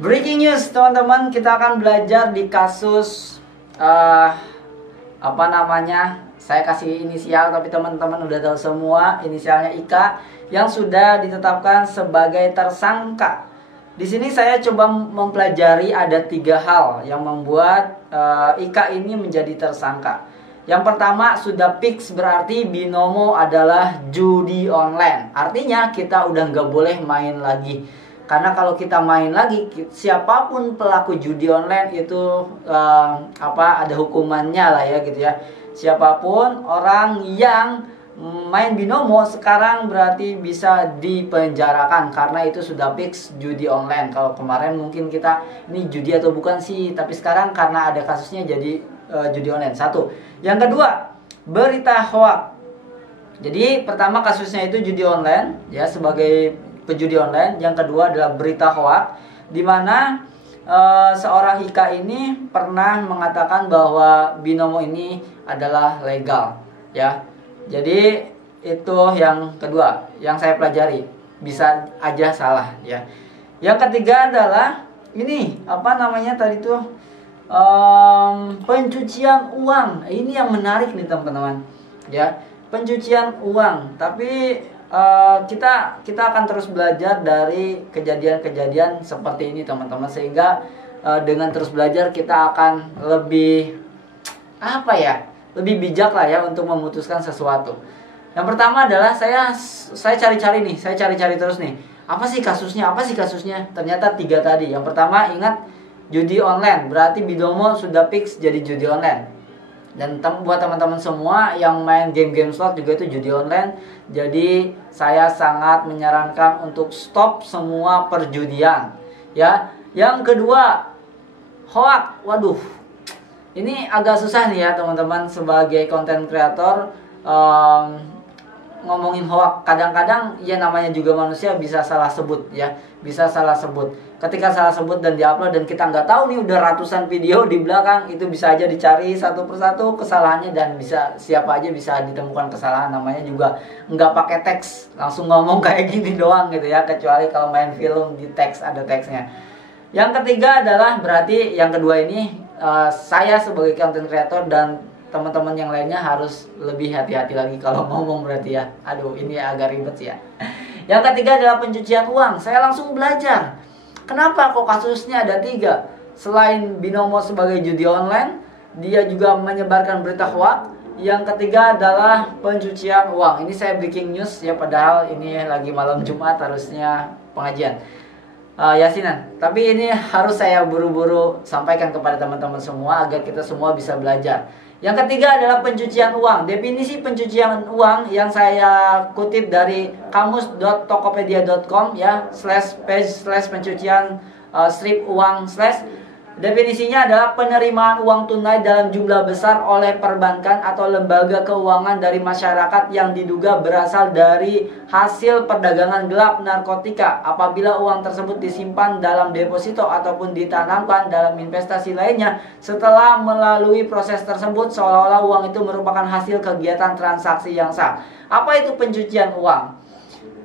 Breaking news teman-teman, kita akan belajar di kasus saya kasih inisial tapi teman-teman udah tahu semua, inisialnya Ika yang sudah ditetapkan sebagai tersangka. Di sini saya coba mempelajari ada 3 hal yang membuat Ika ini menjadi tersangka. Yang pertama, sudah fix berarti Binomo adalah judi online. Artinya kita udah nggak boleh main lagi. Karena kalau kita main lagi, siapapun pelaku judi online itu ada hukumannya lah ya gitu ya. Siapapun orang yang main Binomo sekarang berarti bisa dipenjarakan karena itu sudah fix judi online. Kalau kemarin mungkin kita ini judi atau bukan sih, tapi sekarang karena ada kasusnya jadi judi online. Satu. Yang kedua, berita hoax. Jadi pertama kasusnya itu judi online ya, sebagai penjudi online. Yang kedua adalah berita hoax, di mana seorang Ika ini pernah mengatakan bahwa Binomo ini adalah legal ya. Jadi itu yang kedua yang saya pelajari, bisa aja salah ya. Yang ketiga adalah ini tadi tuh pencucian uang. Ini yang menarik nih teman-teman ya, pencucian uang. Tapi kita akan terus belajar dari kejadian-kejadian seperti ini teman-teman, sehingga dengan terus belajar kita akan lebih lebih bijak lah ya untuk memutuskan sesuatu. Yang pertama adalah saya cari terus nih, apa sih kasusnya. Ternyata 3 tadi. Yang pertama, ingat, judi online, berarti Binomo sudah fix jadi judi online. Dan buat teman-teman semua yang main game-game slot juga itu judi online. Jadi saya sangat menyarankan untuk stop semua perjudian ya. Yang kedua, hoax. Waduh, ini agak susah nih ya teman-teman, sebagai content creator ngomongin hoax. Kadang-kadang ya namanya juga manusia, bisa salah sebut ya, bisa salah sebut. Ketika salah sebut dan diupload dan kita nggak tahu nih udah ratusan video di belakang, itu bisa aja dicari satu persatu kesalahannya, dan siapa aja bisa ditemukan kesalahan. Namanya juga nggak pakai teks, langsung ngomong kayak gini doang gitu ya, kecuali kalau main film di teks, ada teksnya. Yang ketiga adalah berarti yang kedua ini saya sebagai content creator dan teman-teman yang lainnya harus lebih hati-hati lagi kalau ngomong berarti ya. Aduh, ini agak ribet sih ya. Yang ketiga adalah pencucian uang. Saya langsung belajar, kenapa kok kasusnya ada 3? Selain Binomo sebagai judi online, dia juga menyebarkan berita hoax. Yang ketiga adalah pencucian uang. Ini saya breaking news ya, padahal ini lagi malam Jumat, harusnya pengajian Yasinan. Tapi ini harus saya buru-buru sampaikan kepada teman-teman semua agar kita semua bisa belajar. Yang ketiga adalah pencucian uang. Definisi pencucian uang yang saya kutip dari kamus.tokopedia.com ya, /page/pencucian strip uang / definisinya adalah penerimaan uang tunai dalam jumlah besar oleh perbankan atau lembaga keuangan dari masyarakat yang diduga berasal dari hasil perdagangan gelap narkotika apabila uang tersebut disimpan dalam deposito ataupun ditanamkan dalam investasi lainnya setelah melalui proses tersebut seolah-olah uang itu merupakan hasil kegiatan transaksi yang sah. Apa itu pencucian uang?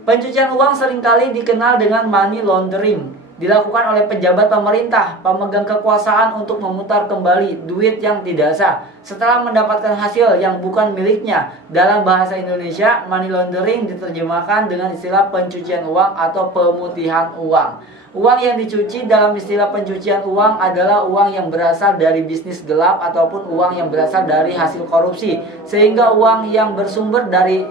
Pencucian uang seringkali dikenal dengan money laundering. Dilakukan oleh pejabat pemerintah, pemegang kekuasaan untuk memutar kembali duit yang tidak sah setelah mendapatkan hasil yang bukan miliknya. Dalam bahasa Indonesia, money laundering diterjemahkan dengan istilah pencucian uang atau pemutihan uang. Uang yang dicuci dalam istilah pencucian uang adalah uang yang berasal dari bisnis gelap ataupun uang yang berasal dari hasil korupsi, sehingga uang yang bersumber dari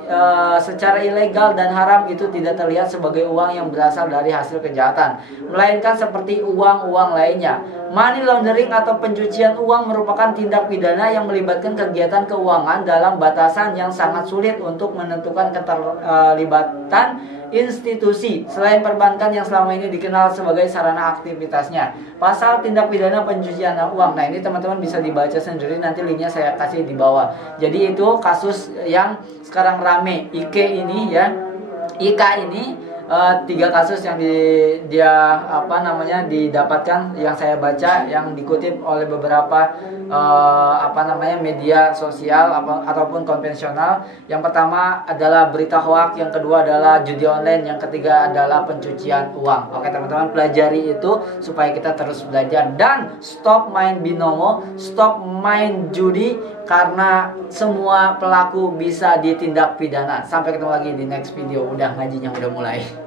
secara ilegal dan haram itu tidak terlihat sebagai uang yang berasal dari hasil kejahatan, melainkan seperti uang-uang lainnya. Money laundering atau pencucian uang merupakan tindak pidana yang melibatkan kegiatan keuangan dalam batasan yang sangat sulit untuk menentukan keterlibatan institusi selain perbankan yang selama ini dikenal sebagai sarana aktivitasnya. Pasal tindak pidana pencucian uang. Nah, ini teman-teman bisa dibaca sendiri, nanti linknya saya kasih di bawah. Jadi itu kasus yang sekarang rame, Ika ini 3 kasus yang didapatkan, yang saya baca, yang dikutip oleh beberapa media sosial ataupun konvensional. Yang pertama adalah berita hoak, yang kedua adalah judi online, yang ketiga adalah pencucian uang. Oke teman-teman, pelajari itu supaya kita terus belajar dan stop main binomo, stop main judi, karena semua pelaku bisa ditindak pidana. Sampai ketemu lagi di next video. Udah ngajinya udah mulai.